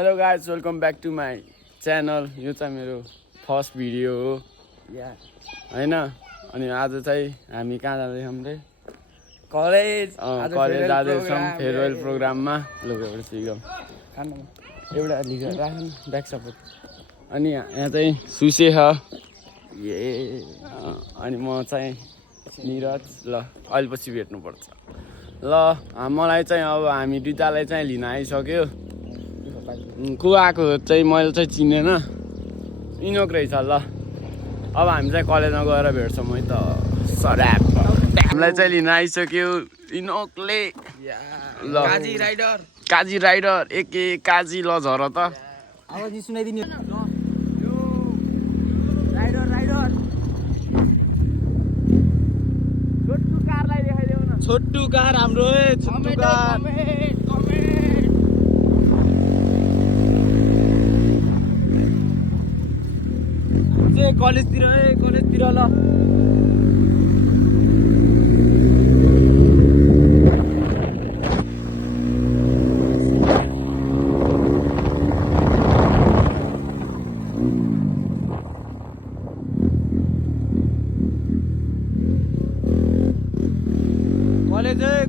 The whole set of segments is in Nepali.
Hello guys welcome back to my channel. यो चाहिँ मेरो फर्स्ट भिडियो हो होइन। अनि आज चाहिँ हामी कहाँ जाँदैछौँ रे? कलेज जाँदैछौँ फेयरवेल प्रोग्राममा। ल एउटा सिगम एउटा लिएर राख्नु ब्याक सपोर्ट। अनि यहाँ चाहिँ सुसे छ अनि म चाहिँ निरज। ल अहिले पछि भेट्नुपर्छ। ल मलाई चाहिँ अब हामी दुईटालाई चाहिँ लिन आइसक्यो। को आएको चाहिँ मैले चाहिँ चिनेन, इनोक रहेछ। ल अब हामी चाहिँ कलेजमा गएर भेट्छौँ है त। सड्याप हामीलाई चाहिँ लिन आइसक्यो इनोकले। ल काजी राइडर एके काजी। ल झर त आवाज सुनाइदिनु। छोटु कारलाई देखाइदेऊ न। छोटु कार हाम्रो छोटु कार। कलेजतिर कलेजतिर ल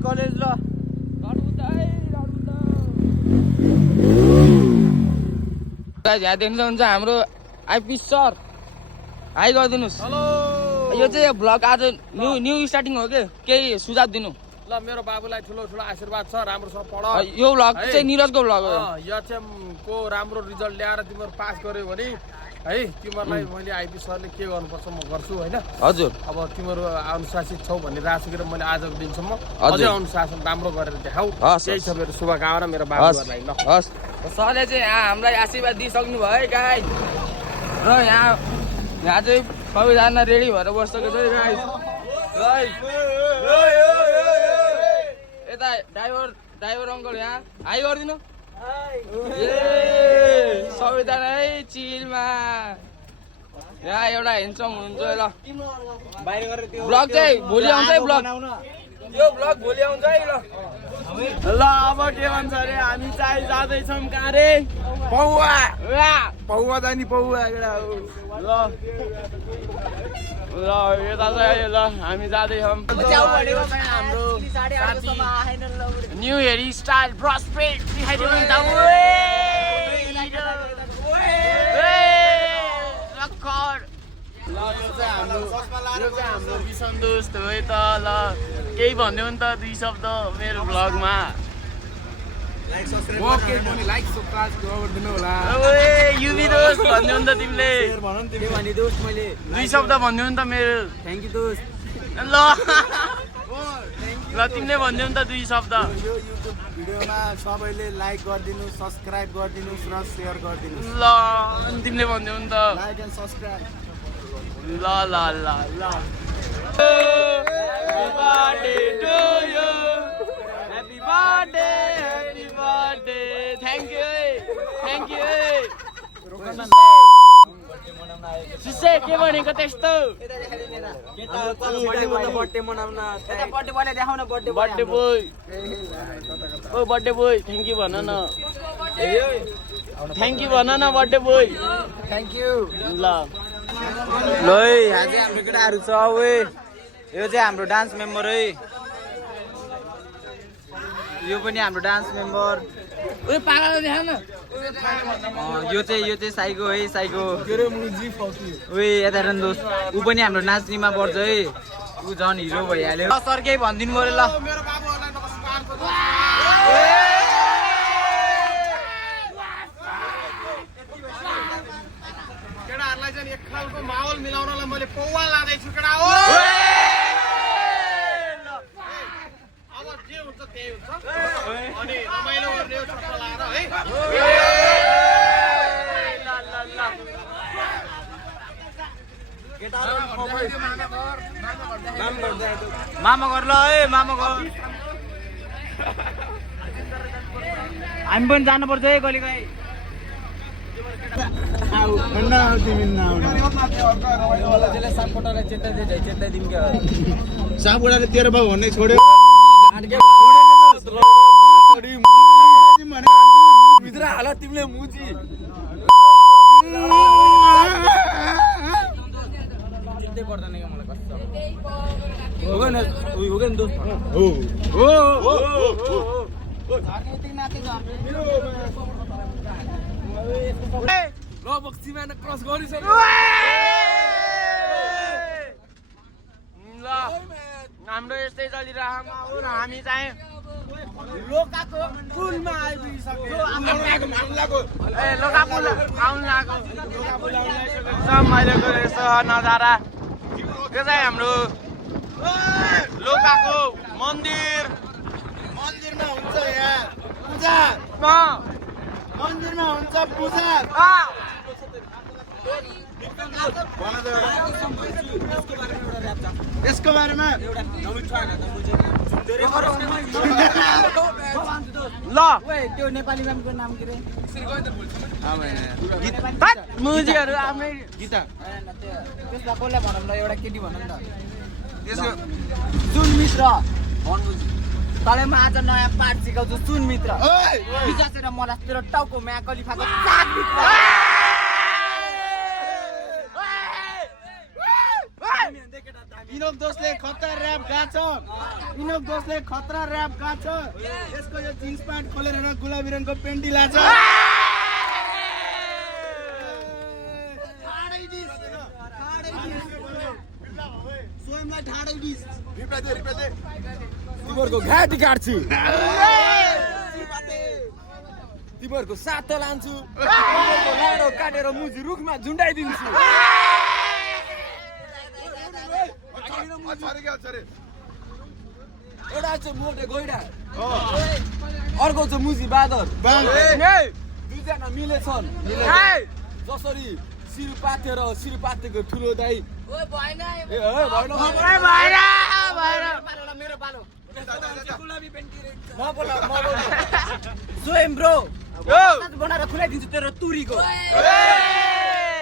कलेज ल यहाँ देख्नुहुन्छ हाम्रो आइपी सर। हाई गरिदिनुहोस्। हेलो। यो चाहिँ ब्लग आज न्यू स्टार्टिङ हो कि केही सुझाव दिनु। ल मेरो बाबुलाई ठुलो ठुलो आशीर्वाद छ, राम्रोसँग पढ। यो ब्लग चाहिँ निरजको ब्लग हो। यो चाहिँ को राम्रो रिजल्ट ल्याएर तिमीहरू पास गर्यो भने है तिमीहरूलाई मैले आइपी सरले के गर्नुपर्छ म गर्छु होइन। हजुर अब तिमीहरू अनुशासित छौ भन्ने राखेर मैले आजको दिनसम्म अझै अनुशासन राम्रो गरेर देखाऊ। त्यही छ मेरो शुभकामना मेरो बाबुहरूलाई। ल हस् सरले चाहिँ हामीलाई आशीर्वाद दिइसक्नु भयो है गाइस। र यहाँ चाहिँ सबैजना रेडी भएर बसेको छ गाइस। यता ड्राइभर अङ्कल यहाँ हाई गरिदिनु। सबैजना है चिलमा यहाँ एउटा हेन्डसम हुनुहुन्छ। ल ब्लग चाहिँ भोलि आउँछ है। ब्लग यो ब्लग भोलि आउँछ है। ल अब के भन्छ अरे हामी चाहिँ जाँदैछौँ कहाँ रे? पौवा पौवा जानी पौवा एउटा हो। ल ल यता चाहिँ ल हामी जाँदैछौँ। हाम्रो न्यू हेयर स्टाइल ब्रस पेट देखाइदिनु नि त। ल यो चाहिँ हाम्रो बिसन दोस्त हो है त। ल केही भन्यो नि त दुई शब्द मेरो भ्लगमा। युबी दोस्त भन्यो नि त तिमीले। दुई शब्द भन्यो नि त मेरो। थ्याङ्क यू दोस्त। ल ल तिमीले भन्यो नि त दुई शब्द। यो युट्युब भिडियोमा सबैले लाइक गरिदिनु, सब्सक्राइब गरिदिनुहोस् र सेयर गरिदिनुहोस्। ल अनि तिमीले भन्यो नि त। Like and subscribe. ल ल ल ल Happy birthday to you. Happy birthday. Thank you. Suse के भनेको त्यस्तो? बर्थडे बोय ओ बर्थडे बोय थ्याङ्क यू भन न। थ्याङ्क यू भन न बर्थडे बोय। Thank you. ल ल यहाँ चाहिँ हाम्रो केटाहरू छ। यो चाहिँ हाम्रो डान्स मेम्बर है। यो पनि हाम्रो डान्स मेम्बर। यो चाहिँ साइको है। साइको यता हेर्नु दोस्त। ऊ पनि हाम्रो नाच्नेमा पर्छ है। ऊ झन् हिरो भइहाल्यो। सर केही भनिदिनु पऱ्यो। ल मेरो बाबुहरूलाई नमस्कार गर्नु। केटाहरूलाई चाहिँ एक खालको माहौल मिलाउनलाई मैले पौवा लाँदैछु केटा हो। अब जे हुन्छ त्यही हुन्छ अनि रमाइलो गर्ने हो चट्टा लाएर है। मामा घर ल है। मामा घर हामी पनि जानुपर्छ है कहिले काहीँ। सापकोटाले तेरो बाबु भन्ने छोड्यो। भित्र हाल तिमीले मुजी चित्तै पर्दैन क्या मलाई कस्तो हुँदैन दोस्त ल बक्सीमा क्रस गरिसक्यो ल हाम्रो यस्तै चलिरहेको अब हामी चाहिँ लोकाको पुलमा आइपुगिसक्यो ए लोका पुल आउनु लागेको मैले गरेको यस्तो नजारा त्यो चाहिँ हाम्रो लोकाको मन्दिरमा हुन्छ यहाँ पूजा मन्दिरमा हुन्छ पूजा यसको बारेमा ल त्यो नेपाली म्यामको नाम के रे मुजीहरू आफ्नै गीता त्यसमा कसलाई भनौँ ल एउटा केटी भनौँ न सुन मित्र तँलाई म आज नयाँ पाठ सिकाउँछु सुन मित्र विकासेर मलाई तेरो टाउको म्या कलिफाको इनोक दोस्तले खतरा ऱ्याप गाछ इनोक दोस्तले खतरा ऱ्याप गाछ यसको यो जिन्स प्यान्ट खोलेर गुलाबी रङको पेन्टी लाछ स्वयंलाई ठाडै दिस तिमीहरूको घाँटी काट्छु तिमीहरूको साथ लान्छु लाडो काटेर मुजी रुखमा झुन्डाइदिन्छु एउटा चाहिँ मोटे गैडा अर्को चाहिँ मुजी बाँदर दुईजना मिलेछन् जसरी सिर पातेको ठुलो दाइ मेरो पालो स्वयं ब्रो बनाएर खुलाइदिन्छु तेरो तुरीको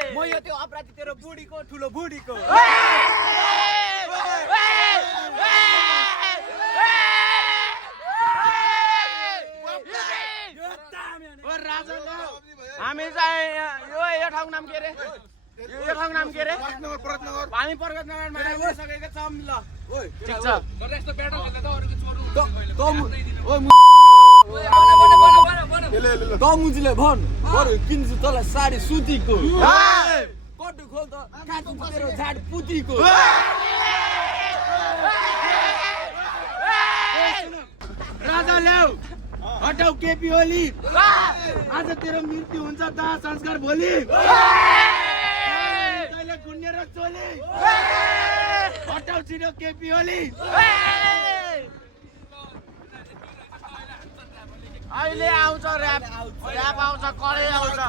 म यो त्यो अपराधी तेरो बुढीको ठुलो बुढीको हामी चाहिँ यो ठाउँको नाम के अरे यो ठाउँको नाम के अरे हामी प्रगतनगरमा आइसकेका छौँ ल ठिक छ मुजीले भन बरु किन्छु तँलाई साडी सुतीको कटु खोल त काटिन्छ तेरो झाड पुतीको राजा ल्याऊ हटाउ केपी ओली आज तेरो मृत्यु हुन्छ दाह संस्कार भोलि तैँले गुन्ने र चोली हटाउ छिटो केपी ओली अहिले आउँछ ऱ्याप आउँछ कडै आउँछ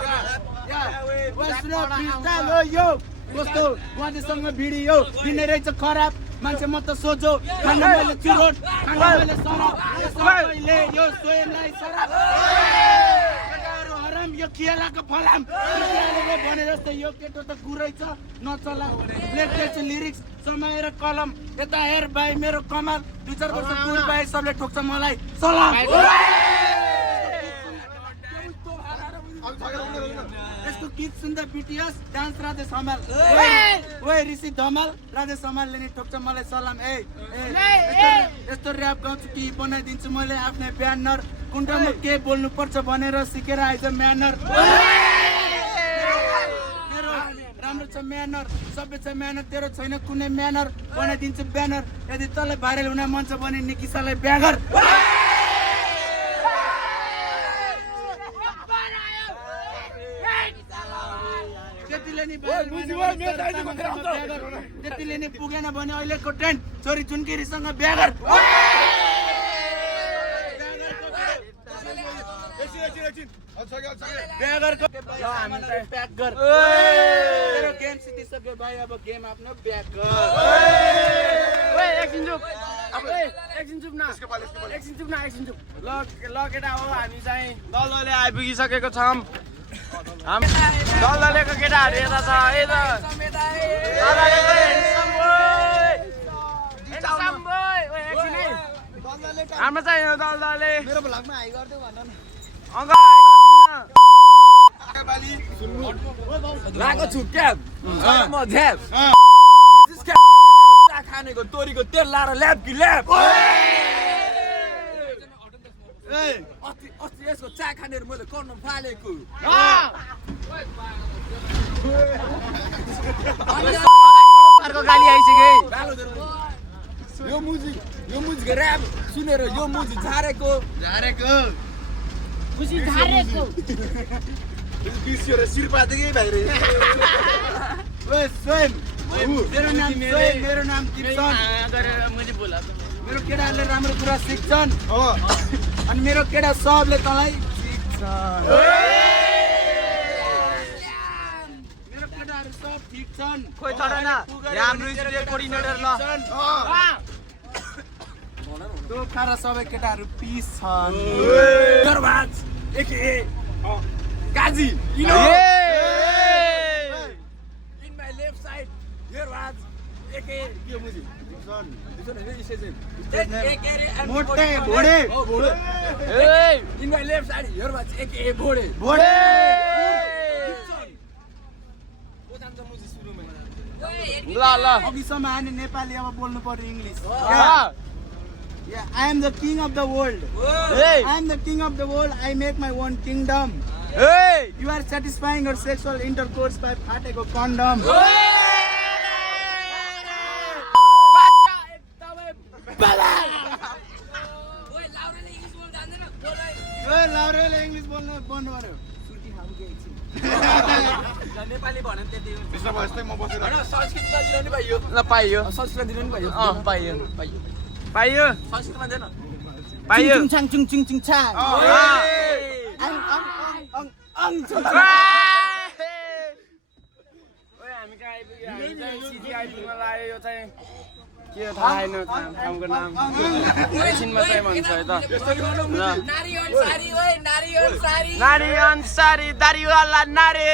यो कस्तो उहाँसँग भिडियो दिने रहेछ खराब मान्छे म त सोझो खाना मैले चुरोट खाना मैले सरप सबैले यो स्वयंलाई सरप केटाहरू हराम यो खियालाको फलाम भने जस्तो यो केटो त गुरै छ नचला लेख्दैछ लिरिक्स समय र कलम यता हेर भाइ मेरो कमाल 2-4 वर्ष पुल पाए सबले ठोक्छ मलाई सलाम यसको गीत सुन्दा बिटिएस डान्स राधे समाल ओए ऋषि धमाल राधे समालले नि ठोक्छ मलाई सलाम यस्तो ऱ्याप गाउँछु कि बनाइदिन्छु मैले आफ्नै ब्यानर कुण्डमा के बोल्नु पर्छ भनेर सिकेर आइज म्यानर मेरो राम्रो छ म्यानर सबै छ म्यानर तेरो छैन कुनै म्यानर बनाइदिन्छु ब्यानर यदि तँलाई भाइरल हुन मन छ भने निकिसालाई ब्यागर त्यतिले नि पुगेन भने अहिलेको ट्रेन्ड छोरी चुन्किरीसँग ब्यागर गेम सिकिसक्यो भाइ अब गेम आफ्नो ब्याक ल केटा हो हामी चाहिँ दलदले आइपुगिसकेको छौँ दलदलेको केटाहरू यता छ हाम्रो चाहिँ यो दलदले मेरो भ्लगमा हाई गर्दै भन न लाको छु क्याब म झ्याप चा खानेको तोरीको तेल लाएर ल्याब कि ल्याब अस्ति यसको चा खानेर मैले कर्न फालेको अर्को गाली आइसक्यो यो मुजी ऱ्याप सुनेर यो मुजी झारेको खुसी झारेको बिर्सियो र शिरपादेखि बाहिर ओए स्वयं मेरो नाम किप्सन गरेर मैले बोलाएको मेरो केटाहरूले राम्रो कुरा सिक्छन् अनि मेरो केटा सबले तँलाई सिक्छन् मेरो केटाहरू सब ठिक छन् खोइ चढेन हाम्रो स्टुडियो कोअर्डिनेटर ल तोखा र सबै केटाहरू पिस छन् दरबाज एके काजी in my left side here was एके यो मुजी मोटे भोडे in my left side here was एके भोडे ल ल अघिसम्म हामी नेपाली अब बोल्नु पर्यो English Yeah, I am the king of the world. Hey! I am the king of the world. I make my own kingdom. Hey! You are satisfying your sexual intercourse by फाटेको condom. लाउरेले इङ्ग्लिस बोल्नु बन्द गर्यो नेपाली भन्यो त्यति विश्व बस्दै म बसेर हैन संस्कृतमा दिनु नि पाइयो ल पाइयो संस्कृतमा दिनु नि पाइयो पाइयो पाइयो संस्कृतमा दिनु पाइयो चिङ चिङ चिङ चिङ चिङ छा ओए हामी कहाँ आइपुग्यो हामी चाहिँ सिजी आइपुग्न लाग्यो यो चाहिँ के हो थाहा छैन ठाउँको नाम एकछिनमा चाहिँ भन्छ है त नारी अन्सारी दारीवाला नारी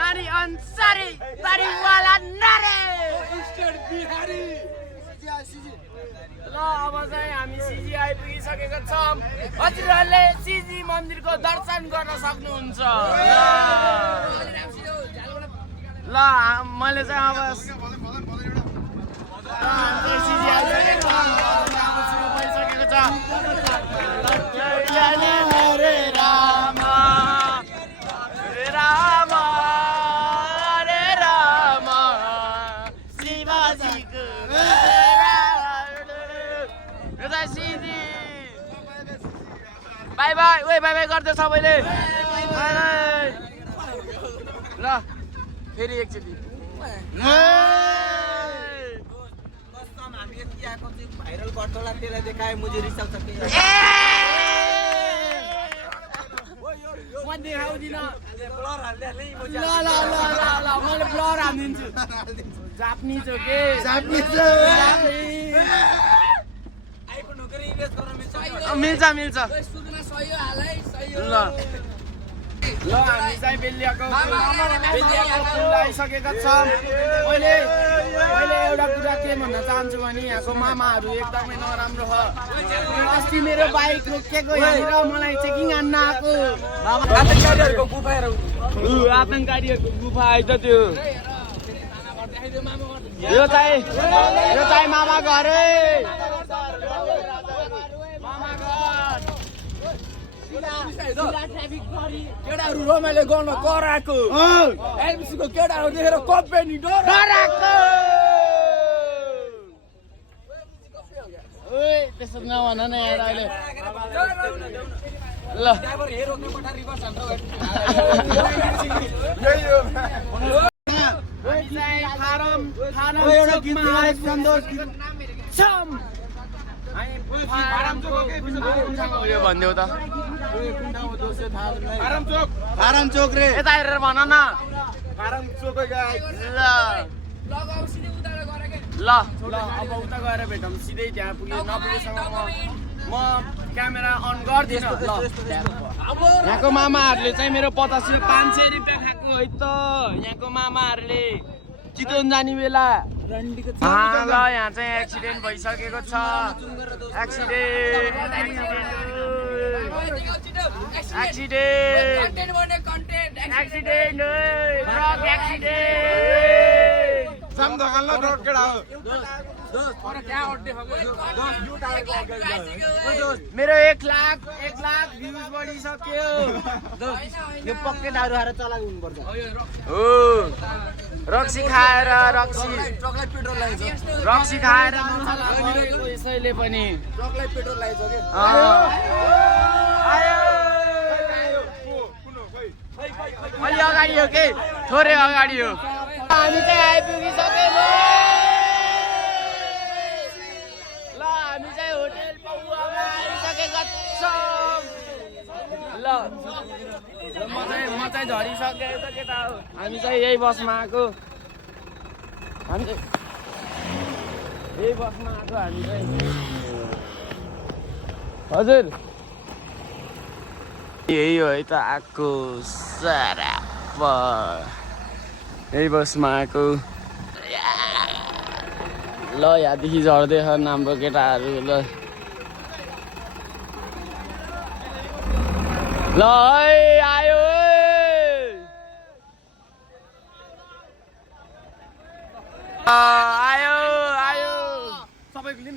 नारी अन्सारी दारीवाला नारी ल अब चाहिँ हामी सिजी आइपुगिसकेका छौँ हजुरहरूले सिजी मन्दिरको दर्शन गर्न सक्नुहुन्छ ल मैले चाहिँ अब सिजी आइसकेको छ हरे राम हरे राम हरे राम शिवजीको बाई बाई ओए बाई बाई गर्दै सबैले ल फेरि एकचोटि भाइरल गर्दोला त्यसलाई देखाए मुझे रिसाउँछ के म देखाउँदिन ब्लर हाल्दै हाल्दै ल ल ल ल मैले ब्लर हालिदिन्छु जापानिज हो के आइफोन हो के इमेज गर्न मिल्छ मिल्छ ल ल हामी चाहिँ बेलियाको पुल आइसकेका छौँ मैले एउटा कुरा के भन्न चाहन्छु भने यहाँको मामाहरू एकदमै नराम्रो छ अस्ति मेरो बाइक रोकिएको हेरेर मलाई चेकिङ हान्न आएको आतंकवादीहरूको गुफाहरू आतंकवादीहरूको गुफा आइज त्यो यो चाहिँ मामा घर केटाहरू रमाइलो गर्न कराएको एलबिसीको केटाहरू देखेर कम्पेनी डराएको त्यसो नभन न यार अहिले ल ड्राइभर हेरो केपटा रिभर्स भनिदेऊ त आराम चोक रे यता हेरेर भन न ल अब उता गएर भेटौँ सिधै त्यहाँ पुग्यो नपुगेसँग म क्यामेरा अन गर्दिनँ ल यहाँको मामाहरूले चाहिँ मेरो 500 रुपियाँ खाएको है त यहाँको मामाहरूले चितवन जाने बेला ल यहाँ चाहिँ एक्सिडेन्ट भइसकेको छ मेरो 1 लाख भ्युज बढिसक्यो यो पक्कै दारु खाएर चलाएको हुनुपर्छ हो रक्सी खाएर रक्सी खाएर यसैले पनि ट्रकलाई पेट्रोल लागेछ के अलि अगाडि हो के थोरै अगाडि हो हामी चाहिँ आइपुगिसक्यो ल हामी चाहिँ होटेल पौवामा आइसकेका छौँ ल म चाहिँ झरिसकेँ त केटा हो हामी चाहिँ यही बसमा आएको हामी चाहिँ हजुर यही हो है त आएको सराप यही बसमा आएको ल यहाँदेखि झर्दैछ हाम्रो केटाहरू ल ल है आयो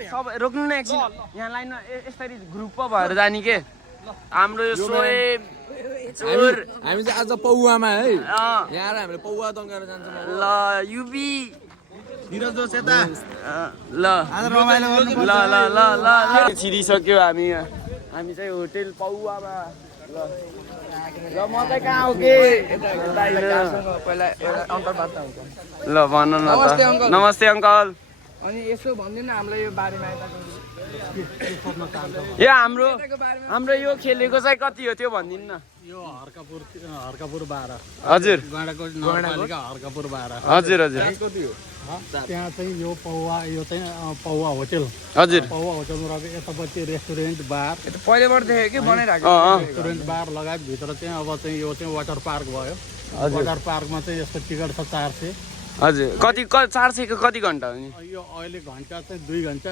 सबै रोक्नु न एकछिन यहाँ लाइनमा यसरी ग्रुप भएर जाने के हाम्रो यो सोएब चोर हामी चाहिँ आज पौवामा है यहाँ हामीले पौवा दङ्गाएर जान्छौँ ल युबी छिरिसक्यो हामी चाहिँ होटेल पौवामा ल म चाहिँ कहाँ हो के ल भन न त नमस्ते अङ्कल अनि यसो भन्दैन हामीलाई यो बारेमा यो हाम्रो यो खेलेको चाहिँ कति हो त्यो भनिदिनु न यो हर्कापुर 12 हजुर गाडाको नगरपालिका हर्कापुर 12 हजुर त्यहाँ चाहिँ यो चाहिँ पौवा होटेल हजुर पौवा होटेलमा रहेको यतापट्टि रेस्टुरेन्ट बार पहिलेबाट देखेँ कि बनाइराखेको रेस्टुरेन्ट बार लगायत भित्र चाहिँ अब चाहिँ यो चाहिँ वाटर पार्क भयो वाटर पार्कमा चाहिँ यसको टिकट छ 400 हजुर कति 400 को कति घन्टा हो नि यो अहिले घन्टा चाहिँ 2 घन्टा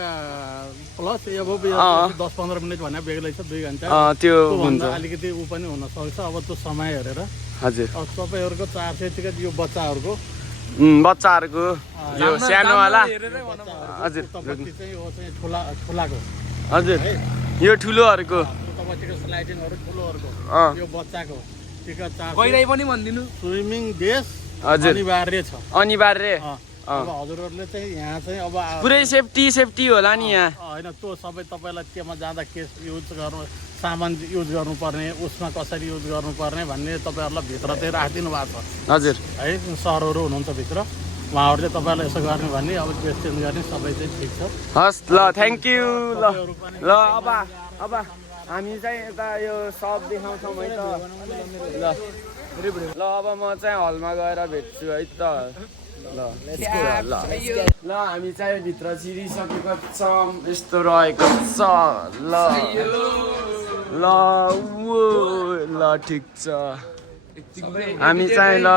प्लस अब 10-15 मिनट भने बेग्लै छ 2 घन्टा त्यो हुन्छ अलिकति ऊ पनि हुन सक्छ अब त्यो समय हेरेर हजुर अब तपाईँहरूको 400 टिकट यो बच्चाहरूको यो सानोवाला हजुर चाहिँ यो चाहिँ ठुलाको हजुर यो ठुलोहरूको तपाईँको स्लाइडिङहरू ठुलोहरूको यो बच्चाको टिकट 400 गइराइ पनि भनिदिनु स्विमिङ ड्रेस हजुर अनिवार्य छ अब हजुरहरूले चाहिँ यहाँ चाहिँ अब पुरै सेफ्टी होला नि यहाँ होइन त्यो सबै तपाईँलाई त्यहाँ जाँदा के युज गर्नु सामान युज गर्नुपर्ने उसमा कसरी युज गर्नुपर्ने भन्ने तपाईँहरूलाई भित्र चाहिँ राखिदिनु भएको छ हजुर है सरहरू हुनुहुन्छ भित्र उहाँहरूले तपाईँलाई यसो गर्ने भन्ने अब ड्रेस चेन्ज गर्ने सबै चाहिँ ठिक छ हस् ल थ्याङ्क यू ल अब हामी चाहिँ यता यो सब देखाउँछौँ है त ल अब म चाहिँ हलमा गएर भेट्छु है त ल हामी चाहिँ भित्र छिरिसकेका छौँ यस्तो रहेको छ ल ठिक छ हामी चाहिँ ल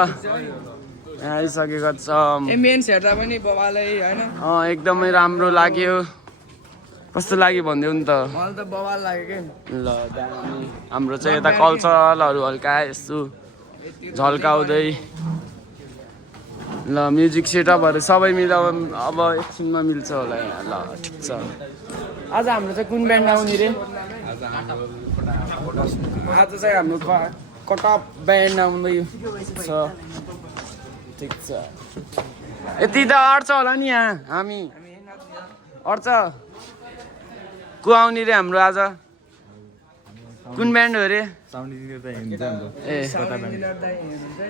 आइसकेका छौँ एम्बियन्स हेर्दा पनि बबालै हैन एकदमै राम्रो लाग्यो कस्तो लाग्यो भनिदेऊ नि त मलाई त बबाल लाग्यो के ल दामी हाम्रो चाहिँ यता कल्चरलहरू हल्का यसो झल्काउँदै ल म्युजिक सेटअपहरू सबै मिलाउ अब एकछिनमा मिल्छ होला यहाँ ल ठिक छ आज हाम्रो चाहिँ कुन ब्यान्ड आउने रे आज चाहिँ हाम्रो कटअप ब्यान्ड आउँदै छ ठिक छ यति त अट्छ होला नि यहाँ हामी अट्छ को आउने रे हाम्रो आज कुन ब्यान्ड हो रे ए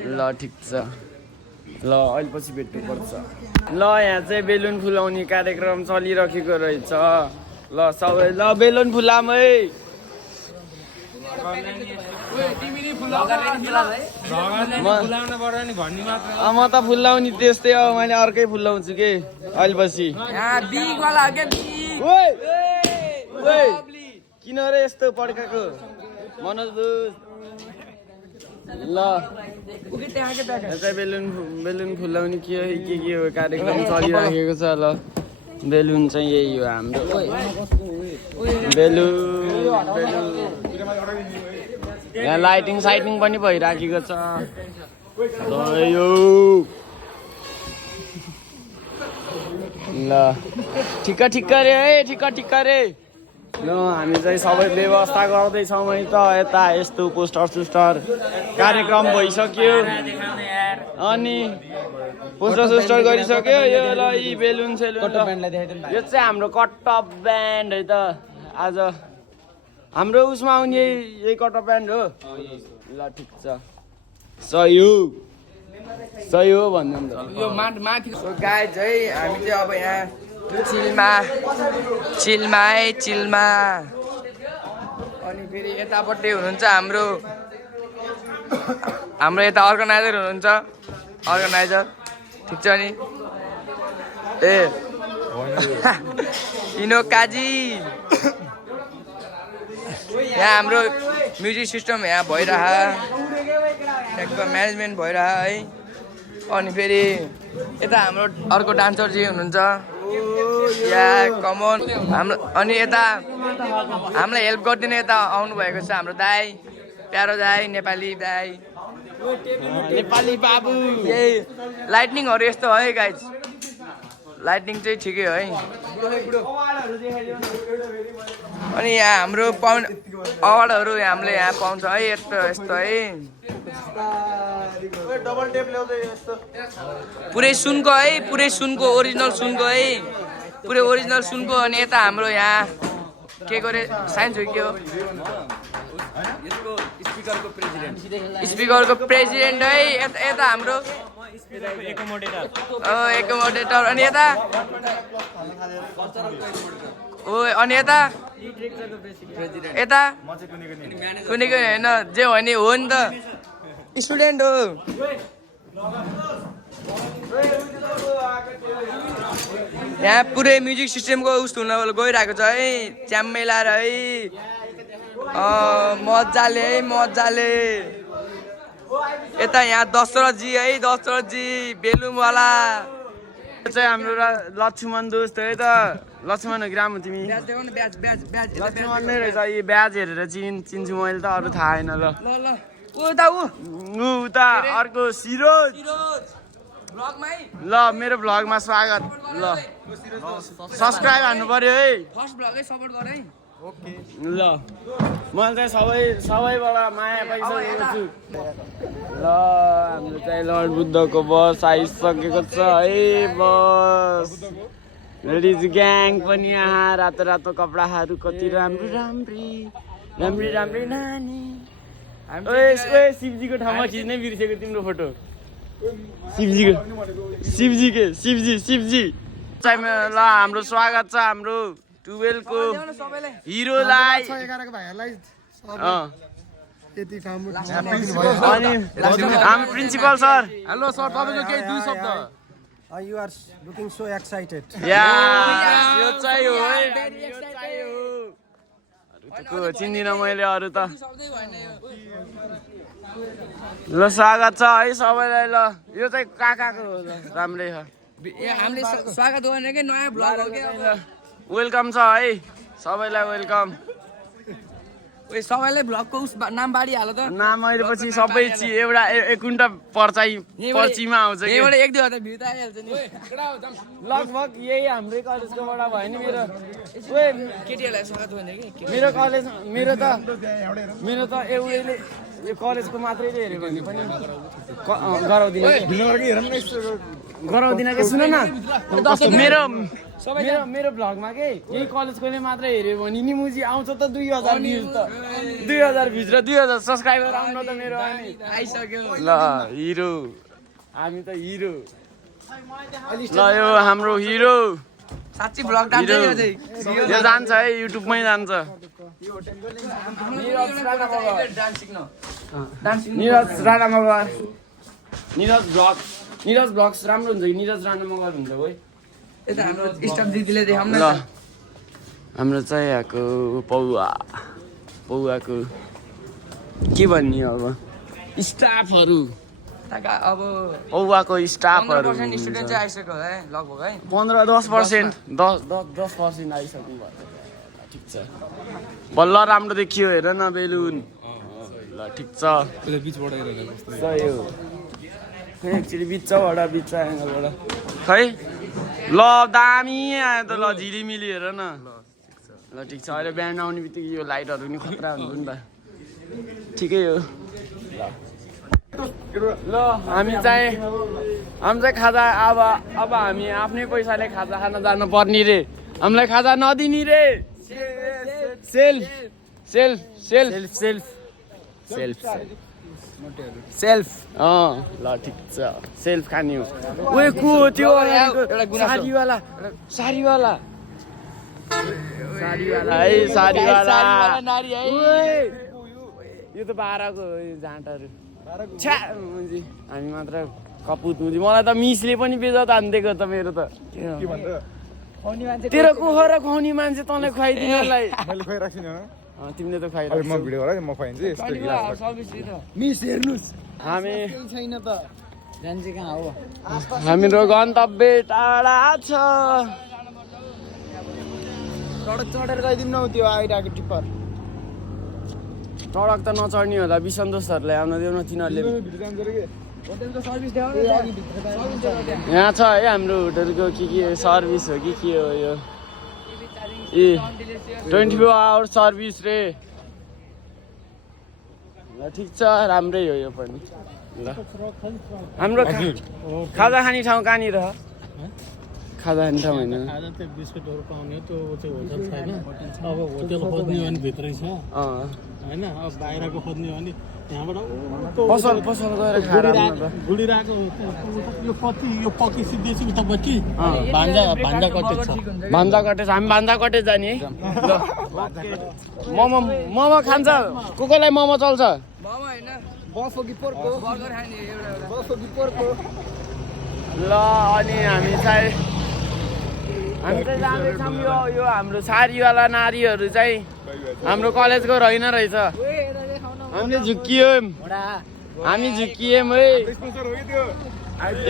ल ठिक छ ल अहिले पछि भेट्नु पर्छ ल यहाँ चाहिँ बेलुन फुलाउने कार्यक्रम चलिरहेको रहेछ ल सबै ल बेलुन फुलाम है म त फुलाउने त्यस्तै हो मैले अर्कै फुलाउँछु के अहिले पछि किन रे यस्तो पड्काएको मनोज ल यहाँ चाहिँ बेलुन फुलाउने के हो कार्यक्रम चलिराखेको छ ल बेलुन चाहिँ यही हो हाम्रो बेलुन यहाँ लाइटिङ साइटिङ पनि भइराखेको छ यो ल ठिक्क रे है ठिक्क रे ल हामी चाहिँ सबै व्यवस्था गर्दैछौँ है त यता यस्तो पोस्टर कार्यक्रम भइसक्यो अनि पोस्टर गरिसक्यो यो ल यी बेलुन सेलुन यो चाहिँ हाम्रो कटअप ब्यान्ड है त आज हाम्रो उसमा आउने यही कटअप ब्यान्ड हो ल ठिक छ सही हो भन्नु त यो माथि गाइज है हामी चाहिँ अब यहाँ चिलमा अनि फेरि यतापट्टि हुनुहुन्छ हाम्रो यता अर्गनाइजर हुनुहुन्छ ठिक छ नि ए इनो काजी यहाँ हाम्रो म्युजिक सिस्टम यहाँ भइरह म्यानेजमेन्ट भइरह है अनि फेरि यता हाम्रो अर्को डान्सरजी हुनुहुन्छ या कमन हाम्रो अनि यता हामीलाई हेल्प गरिदिने यता आउनुभएको छ हाम्रो दाई प्यारो दाई नेपाली दाई नेपाली बाबु यही लाइटनिङहरू यस्तो है गाइज लाइटनिङ चाहिँ ठिकै है अनि यहाँ हाम्रो अवार्डहरू हामीले यहाँ पाउँछ है यस्तो है पुरै सुनको ओरिजिनल सुनको है पुरै ओरिजिनल सुनको अनि यता हाम्रो यहाँ के गरे साइन्स हो के हो स्पिकरको प्रेसिडेन्ट है यता हाम्रो एकोमोडेटर अनि यता यता कुनै होइन जे भने हो नि त स्टुडेन्ट हो यहाँ पुरै म्युजिक सिस्टमको उस्तो हुन गइरहेको छ है च्याम्मै लाएर है मजाले यता यहाँ दशरथजी बेलुमवाला चाहिँ हाम्रो लक्ष्मण दोस्त है त लक्ष्मण हो ग्राम हो तिमी लक्ष्मण नै रहेछ यो ब्याज हेरेर चिन्छु मैले त अरू थाहा छैन ल उता अर्को सिरोज ल मेरो भ्लगमा स्वागत ल सब्सक्राइब हान्नु पर्यो है ल मैले चाहिँ सबैबाट माया पाइसकेको छु ल हाम्रो चाहिँ लर्ड बुद्धको बस आइसकेको छ है बस लेडिज ग्याङ पनि यहाँ रातो कपडाहरू कति राम्री नानी शिवजीको ठाउँमा खिच्नै बिर्सेको तिम्रो फोटो शिवजी चाहिँ ल हाम्रो स्वागत छ हाम्रो टुवेलको हिरोलाई अनि हाम्रो प्रिन्सिपल सर हेलो सर तपाईँको केही दुई शब्द You are looking so excited. यो चाहिँ हो है चिन्दिनँ मैले अरू त ल स्वागत छ है सबैलाई ल यो चाहिँ काकाको हो राम्रै छ हामीले स्वागत गर्नेकै नयाँ भ्लग हो के वेलकम छ है सबैलाई वेलकम सबैले भ्लगको नाम बाडिहाल्यो त नाम अहिले पछि सबै एउटा एक कुन्टा पर्चीमा आउँछ कि यहीबाट 1-2 हजार भ्यू त आइहाल्छ नि लगभग यही हाम्रै कलेजकोबाट भयो नि मेरो केटीहरूलाई स्वागत गर्ने कि मेरो कलेज मेरो त एउटैले यो कलेजको मात्रैले हेऱ्यो भने पनि गराउँदिन कि सुन न मेरो भ्लगमा के यही कलेजकोले मात्रै हेऱ्यो भने नि मुजी आउँछ त 2000 भ्युज त 2000 भ्युज र 2000 सब्सक्राइबर आउन त मेरो आइसक्यो ल हिरो हामी त हिरो ल यो हाम्रो हिरो साच्चै भ्लग डान्स यो चाहिँ यो जान्छ है युट्युबमै जान्छ निरज राणा मगर निरज ब्लग्स राम्रो हुन्छ कि निरज राणा मगर हुन्छ है यता हाम्रो स्टाफ दिदीले देखाउन ल हाम्रो चाहिँ यहाँको पौवाको के भन्ने अब स्टाफहरू अब औवाको स्टाफहरू 15% स्टुडेन्ट चाहिँ आइसक्यो होला है लगभग है 15-10% 10% आइसक्नु भयो ठिक छ बल्ल राम्रो देखियो हेर न बेलुन ल ठिक छ सही हो एकचोटि बिचबाट एङ्गलबाट खै ल दामी आयो त ल झिलिमिली हेर न ल ठिक छ अहिले बिहान आउने बित्तिकै यो लाइटहरू नि खतरा हुन्छ नि त ठिकै हो ल हामी चाहिँ खाजा अब हामी आफ्नै पैसाले खाजा खान जानु पर्ने रे हामीलाई खाजा नदिने रे सेल्फ ल ठिक छ सेल्फ खाने हो ओ को त्यो सारीवाला है सारीवाला नारी है यो त बाह्रको झाँटाहरू छ्या हामी मात्र कपुत हुन्छ मलाई त मिसले पनि बेजत हानिदिएको त मेरो त तेरो कुखुरा र खुवाउने मान्छे तँलाई खुवाइदिनलाई तिमीले त मिस हेर्नुहोस् हाम्रो गन्तव्य टाढा छ चढेर गइदिउँ न त्यो आइरहेको टिप्पर सडक त नचढ्ने होला बिसन्तोषहरूलाई आउन देऊ न तिनीहरूले यहाँ छ है हाम्रो होटलको के सर्भिस हो कि के हो यो ए 24 आवर सर्भिस रे ल ठिक छ राम्रै हो यो पनि ल हाम्रो खाजा खाने ठाउँ कहाँनिर खाजा खाने ठाउँ होइन खाजा त्यो बिस्कुटहरू पाउने त्यो चाहिँ होटल छैन अब होटल खोज्ने हो भने भित्रै छ होइन अब बाहिरको खोज्ने हो भने यहाँबाट पसल गएर खाएर गुडिरहेको यो पक्की सिद्धेपछि उतापट्टि भान्जा कटेज छ भान्जा कटेज हामी भान्जा कटेज जाने है मोमो खान्छ कोलाई मोमो चल्छ ल अनि हामी चाहिँ जाँदैछौँ यो हाम्रो सारीवाला नारीहरू चाहिँ हाम्रो कलेजको रहेन रहेछ हामी झुक्कियौँ है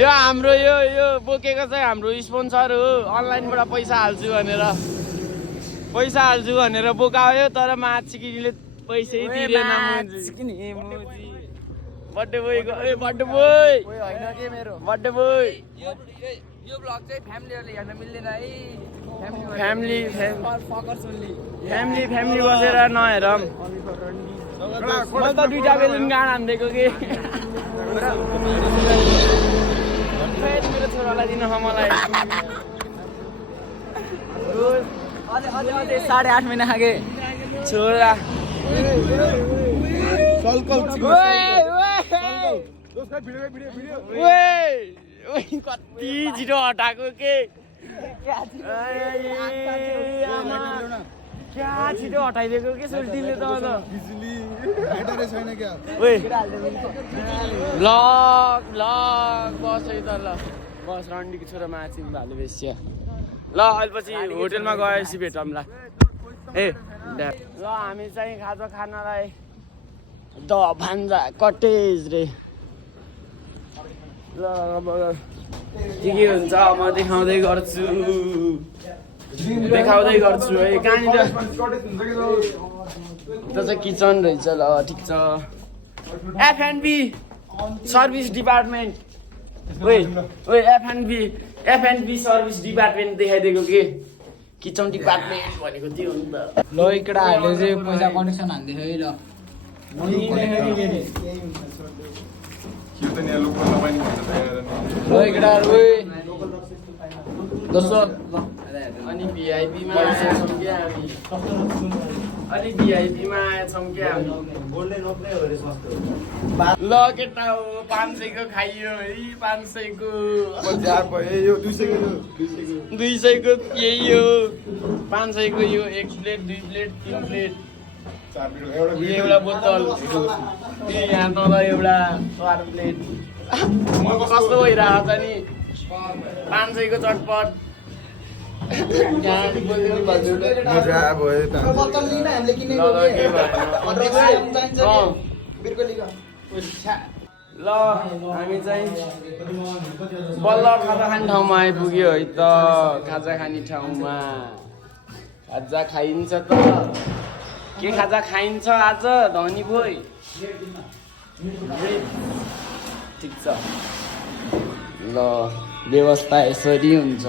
यो हाम्रो यो बोकेको चाहिँ हाम्रो स्पोन्सर हो अनलाइनबाट पैसा हाल्छु भनेर बोकायो तर माछिकिनीले पैसै तिरेन बर्थडे बोय यो ब्लग चाहिँ फ्यामिलीहरूले हेर्न मिल्दैन है फ्यामिली बसेर नहेरौँ मैले त 2टा बेलुन गान हानिदिएको कि मेरो छोरालाई दिनु मलाई 8.5 महिना खागे छोरा कति छिटो हटाएको के क्या छिटो हटाइदिएको के सोल्टीले त ल बस है त ल बस रन्डीको छोरा माछी भालु बेसिया ल अहिले पछि होटेलमा गएपछि भेटौँला ए ल हामी चाहिँ खाजा खानलाई द भान्जा कटेज रे ल अब के हुन्छ म देखाउँदै गर्छु है कहाँनिर त चाहिँ किचन रहेछ ल ठिक छ F&B service department F&B service department देखाइदिएको के किचन डिपार्टमेन्ट भनेको त्यो हो नि त ल केटाहरूले चाहिँ पैसा कनेक्सन हान्दैछ है ल केटाहरू दोस्रो अनि भिआइपीमा आएछौँ क्या हामी ल केटा हो 500 को खाइयो है 500 को 200 को यही हो 500 को यो 1 प्लेट 2 प्लेट 3 प्लेट एउटा बोतल यहाँ तल एउटा 4 प्लेट कस्तो भइरहेको छ नि 500 को चटपट ल हामी चाहिँ बल्ल खाजा खाने ठाउँमा आइपुग्यो है त खाजा खाने ठाउँमा खाजा खाइन्छ त के खाजा खाइन्छ आज धनी बोय ठिक छ ल व्यवस्था यसरी हुन्छ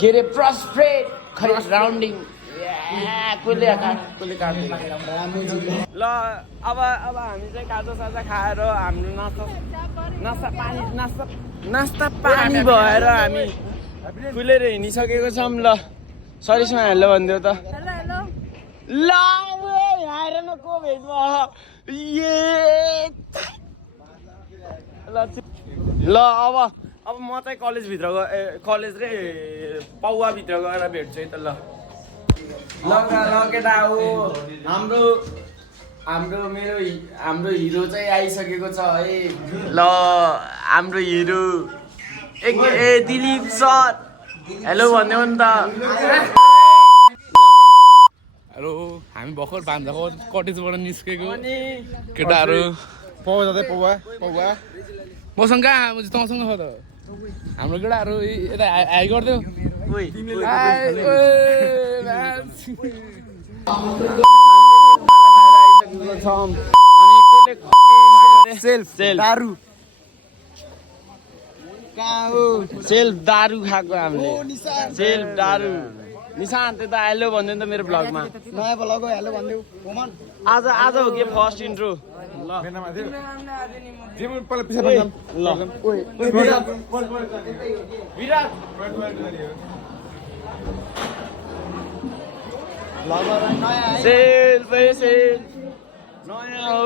के अरे प्रस्प्रेट खै राउन्डिङ कसले काट्दैन ल अब हामी चाहिँ काजा साजा खाएर हाम्रो नास्ता पानी भएर हामी खुलेर हिँडिसकेको छौँ ल सरिसमा हेलो भनिदेऊ त ल आएर न को भेट्नु ल अब म चाहिँ कलेजभित्र कलेज र पौवाभित्र गएर भेट्छु है त ल केटा हो हाम्रो हिरो चाहिँ आइसकेको छ है ल हाम्रो हिरो दिलीप सर हेलो भन्देऊ नि त हेलो हामी भर्खर भान्जाको कटेजबाट निस्केको केटाहरू पौवा जाँदै पौवा मसँग कहाँ तँसँग छ त हाम्रो केटाहरू यता हाई गरिदेऊ दारू सेल्फ दारू खाएको हामीले सेल्फ दारू निशान्त त हेलो भन्दै त मेरो ब्लगमा नयाँ ब्लग हो हेलो भनिदेऊ आज हो के फर्स्ट इन्ट्रो ल नयाँ हो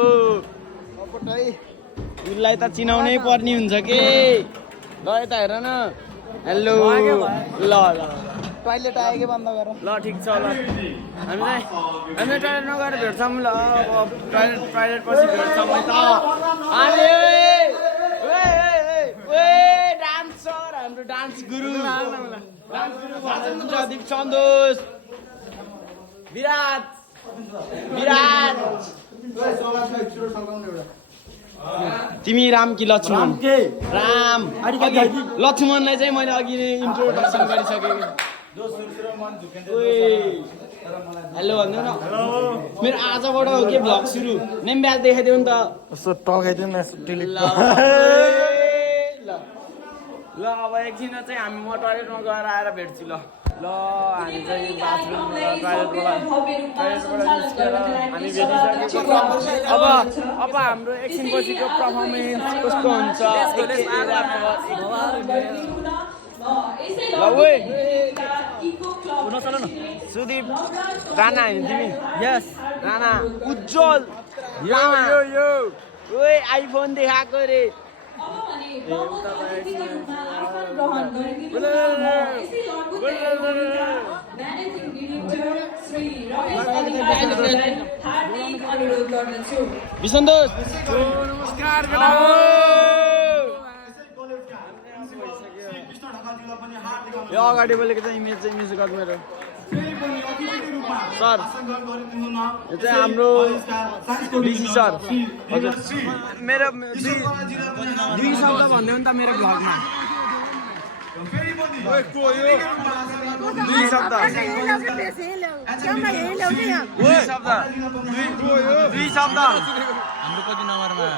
उसलाई त चिनाउनै पर्ने हुन्छ के ल यता हेर न हेलो ल टोइलेट आयो कि बन्द गर ल ठिक छ ल हामी टोइलेट नगएर भेट्छौँ ल अब टोइलेट पछि भेट्छौँ है त डान्सर हाम्रो डान्स गुरु प्रदीप सन्तोष विराट तिमी राम कि लक्ष्मण राम लक्ष्मणलाई चाहिँ मैले अघि नै इन्ट्रोडक्सन गरिसकेको हेलो भन्नु न मेरो आजबाट हो के भ्लग सुरु नेम ब्याज देखाइदेऊ नि त टल्काइदिउँ न ल अब एकछिन चाहिँ हामी म टोइलेटमा गएर आएर भेट्छु ल हामी चाहिँ बाथरुमबाट निस्केर हामी भेटिसकेको अब हाम्रो एकछिन पछिको पर्फर्मेन्स कस्तो हुन्छ सुदीप राणा होइन तिमी यस राणा उज्जवल ओए आइफोन देखाएको रे विसन्तोष नमस्कार यो अगाडि बोलेको चाहिँ इमेज गर्नु मेरो सर यो चाहिँ हाम्रो डिसी सर हजुर मेरो दुई शब्द भन्दै नि त मेरो भ्लगमा दुई शब्द हाम्रो कति नम्बरमा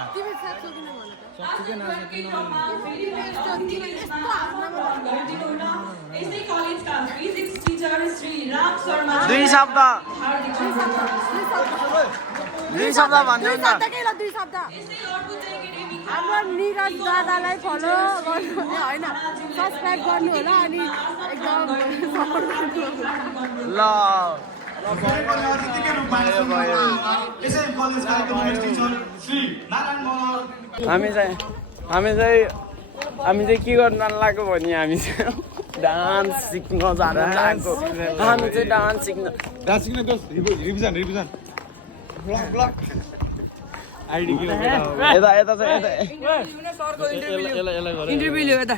दुई शब्द भन्नु नि त हाम्रो निरज दादालाई फलो गर्नु होइन सब्सक्राइब गर्नु होला अनि एकदम सपोर्ट गर्नु ल हामी चाहिँ के गर्न लागेको भने हामी चाहिँ डान्स सिक्न जानु लागेको हामी चाहिँ डान्स सिक्न रिभिजन इन्टरभ्यू लियो यता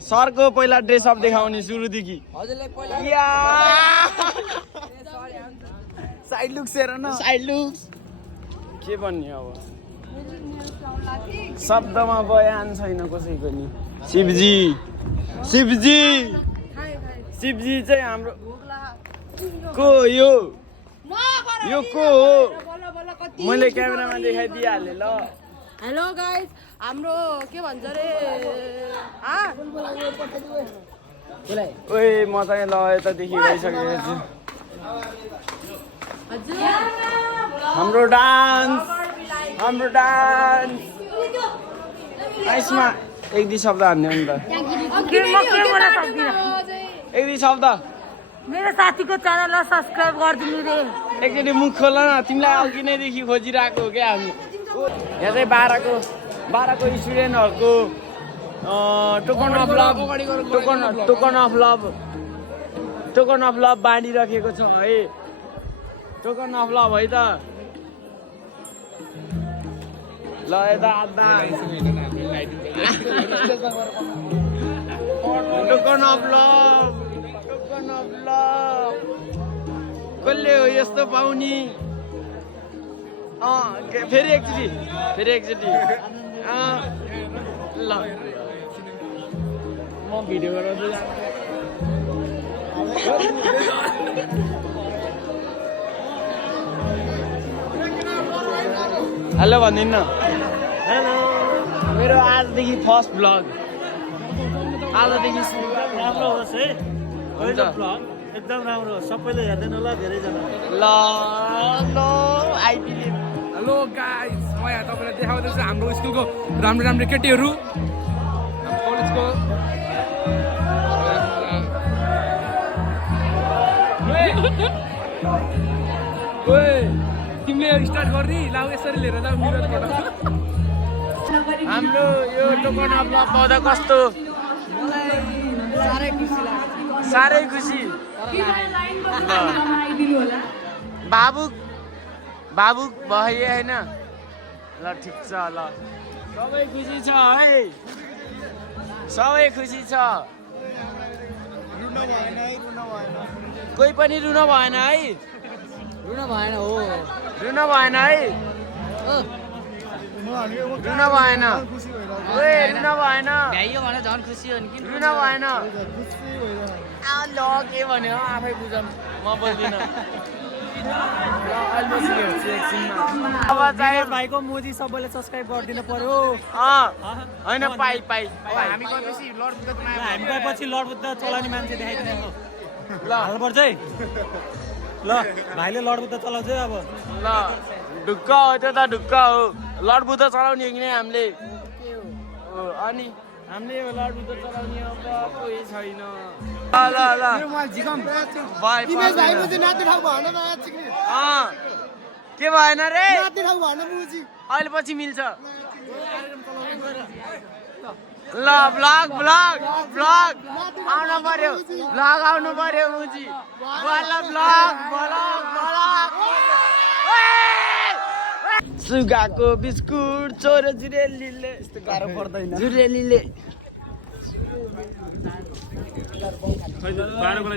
सरको पहिला ड्रेसअप देखाउने सुरुदेखि हजुरले पहिला साइड लुक्स हेर न साइड लुक्स के भन्ने अब शब्दमा बयान छैन कसैको नि शिवजी चाहिँ हाम्रो को यो को हो मैले क्यामेरामा देखाइदिइहालेँ ल हेलो गाइस हाम्रो के भन्छ रे ओए म चाहिँ ल यतादेखि गइसकेको छु हजुर हाम्रो डान्स आइसमा एक दुई शब्द हान्ने हो नि त एक दुई शब्द मेरो साथीको च्यानललाई सब्स्क्राइब गरिदिनु रे एकचोटि मुख खोल न तिमीलाई अघि नैदेखि खोजिरहेको हो क्या हामी यहाँ चाहिँ बाह्रको स्टुडेन्टहरूको टोकन अफ लभ बाँडिराखेको छ है टोकन अफ लभ है त ल यता टोकन अफ लभ कसले हो यस्तो पाउने फेरि एकचोटि ल म भिडियो गराउँछु हेलो भनिदिनु न हेलो मेरो आजदेखि फर्स्ट ब्लग आजदेखि राम्रो होस् है एकदम राम्रो सबैले हेर्दैन होला धेरैजना ल आइदिने हेलो गाइस म यहाँ तपाईँलाई देखाउँदैछु हाम्रो स्कुलको राम्रो केटीहरू कलेजको तिमीले स्टार्ट गर्ने लाउ यसरी लिएर जाऊ मिरजबाट हाम्रो यो टोकन अफ लभ पाउँदा कस्तो साह्रै खुसी भावुक भयो होइन ल ठिक छ ल सबै खुसी छ है सबै खुसी छ कोही पनि रुन भएन है रुन भएन है रुन भएन भ्याइयो भने झन् खुसी हो नि रुन भएन ल के भन्यो आफै बुझौँ म बोल्दिनँ अब चाहिँ भाइको मोजी सबैले सब्स्क्राइब गरिदिनु पर्यो होइन पाइ हामी गएपछि लडबुद्ध चलाउने मान्छे देखाइदिनु ल हाल्नुपर्छ है ल भाइले लडबुद्ध चलाउँछ है अब ल ढुक्क हो त्यो त ढुक्क हो लडबुद्ध चलाउने हो कि नै हामीले अनि हामीले लडबुद्ध चलाउने अब कोही छैन ल के भएन रे अहिले पछि मिल्छ ल ब्लग आउनु पर्यो मुजी सुगाको बिस्कुट चोरो जुरेलीले यस्तो गाह्रो पर्दैन जुरेलीले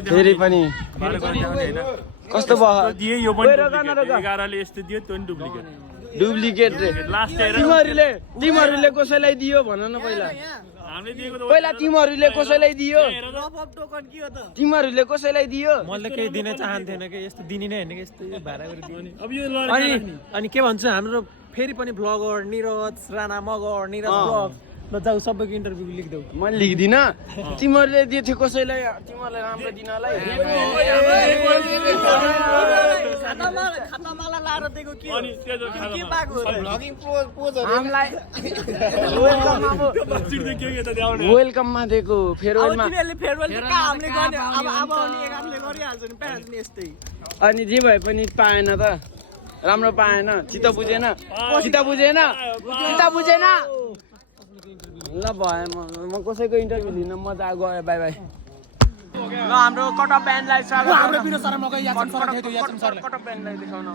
फेरि पनि कस्तो भयो डुप्लिकेट रे तिमीहरूले कसैलाई दियो भन न पहिला तिमीहरूले कसैलाई दियो मैले केही दिन चाहन्थेन कि यस्तो दिने नै होइन कि यस्तो भाडा अनि के भन्छ हाम्रो फेरि पनि ब्लगर निरज राणा मगर निरज ब्लग ल जाऊ सबैको इन्टरभ्यू लेखिदेऊ मैले लेख्दिनँ तिमीहरूले दिएको थियो कसैलाई तिमीहरूलाई राम्रो दिनलाई वेलकममा दिएको फेयरवेलमा अनि जे भए पनि पाएन त राम्रो पाएन चित्त बुझेन ल भयो म कसैको इन्टरभ्यू लिन म त गएँ बाई ल हाम्रो कटअप ब्यान्डलाई कटअप ब्यान्डलाई देखाउन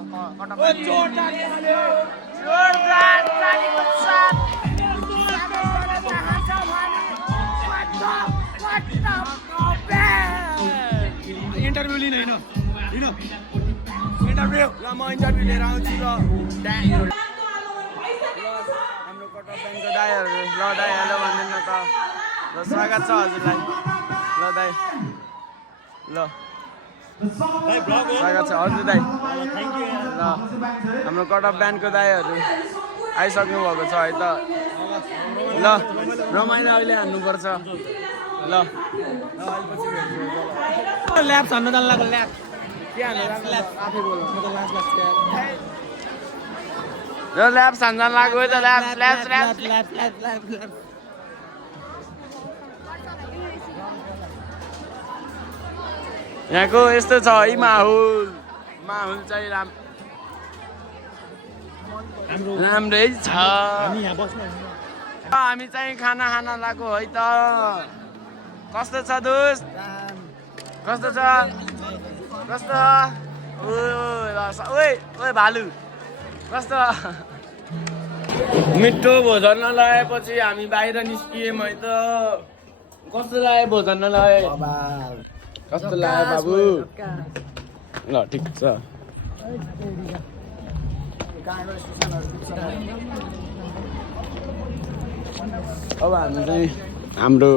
ल म इन्टरभ्यू लिएर आउँछु ल हाम्रो कटअफ ब्यान्डको दाइहरू ल दाइ हेलो भन्दैन त ल स्वागत छ हजुरलाई ल दाइ ल स्वागत छ हजुर दाइ ल हाम्रो कटअफ ब्यान्डको दाइहरू आइसक्नु भएको छ है त ल रमाइलो अहिले हान्नुपर्छ ल ल्याब हान्न जान लाग्यो ल्याब र ल्याब हान्न लाग्यो है त ल्याब ल्याब ल्याब यहाँको यस्तो छ है माहौल चाहिँ राम्रै छ हामी चाहिँ खाना खान लाग्यो है त कस्तो छ दोस्त कस्तो छ कस्तो ओए भालु कस्तो मिठो भोजन लगाएपछि हामी बाहिर निस्कियौँ है त कस्तो लाग्यो भोजन लगाए कस्तो लाग्यो बाबु ल ठिक छ अब हामी चाहिँ हाम्रो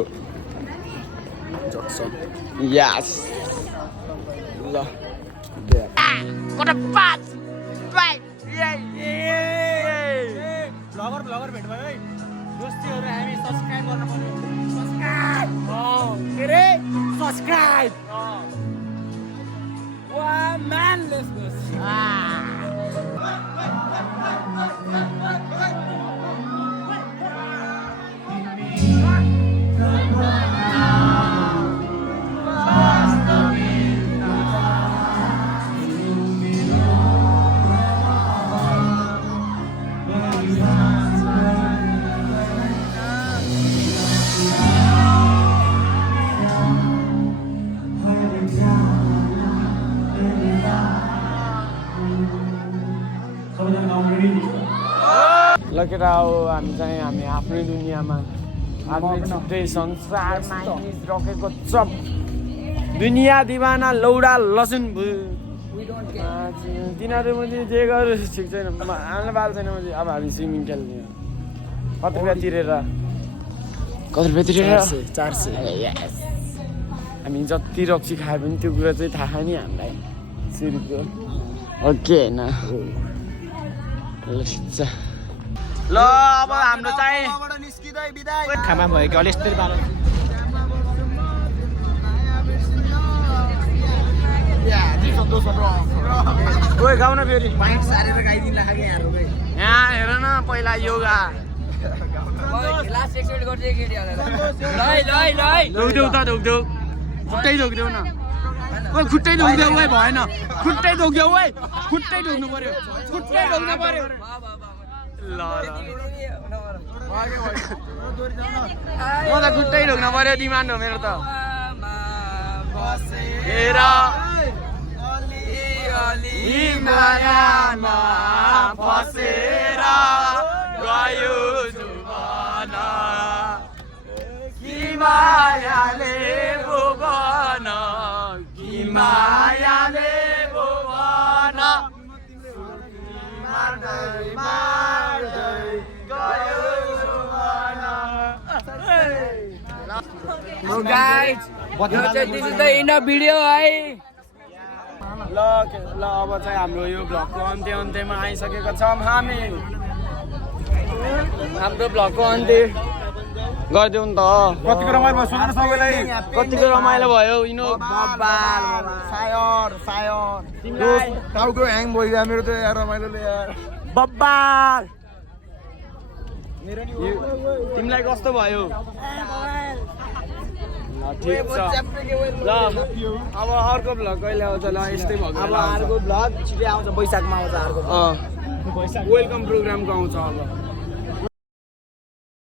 यस ल ब्लगर भेट भयो है दोस्तीहरू हामी सब्सक्राइब गर्न पर्यो के रे सब्सक्राइब वा म्यान लेट्स गो ल केटा हो हामी आफ्नै दुनियाँमा आफ्नै छुट्टै संसारमा रकेको चप दुनियाँ दिवाना लौडा लसुन तिनीहरू मैले जे गरेर ठिक छैन हामीलाई बाल छैन मैले अब हामी स्विमिङ खेल्ने कति रुपियाँ तिरेर 400 हामी जति रक्सी खायो भने त्यो कुरा चाहिँ थाहा नि हामीलाई सुरुको ओके होइन ल अब हाम्रो चाहिँ खामा भयो कि अलि यस्तै बाल ओए गाउन फेरि यहाँ हेर न पहिला योगा धोक्देऊ खुट्टै धोक्देऊ न ओ खुट्टै धोक्देऊ ओए भएन खुट्टै धोक्देऊ ओए खुट्टै धोक्नु पर्यो खुट्टै धोक्नु पर्यो ल म त खुट्टै ढोक्न पर्यो डिमान्ड हो मेरो त हेर हिमालयमा फसेर गयो जुवन कि मायाले भुवन कि मायाले Bhuwan Guys, this is the end of video है ल अब चाहिँ हाम्रो यो भ्लगको अन्त्यमा आइसकेको छौँ हामी हाम्रो भ्लगको अन्त्य गरिदेऊ नि त कतिको रमाइलो भयो सुन सबैलाई कतिको रमाइलो भयो इनो तिमीलाई टाउको ह्याङ भइदियो मेरो त यार रमाइलोले यार बब्बाल तिमीलाई कस्तो भयो ठिक छ ल अब अर्को भ्लग कहिले आउँछ ल यस्तै भएको अब अर्को भ्लग छिटै आउँछ वैशाखमा आउँछ अर्को वेलकम प्रोग्रामको आउँछ अब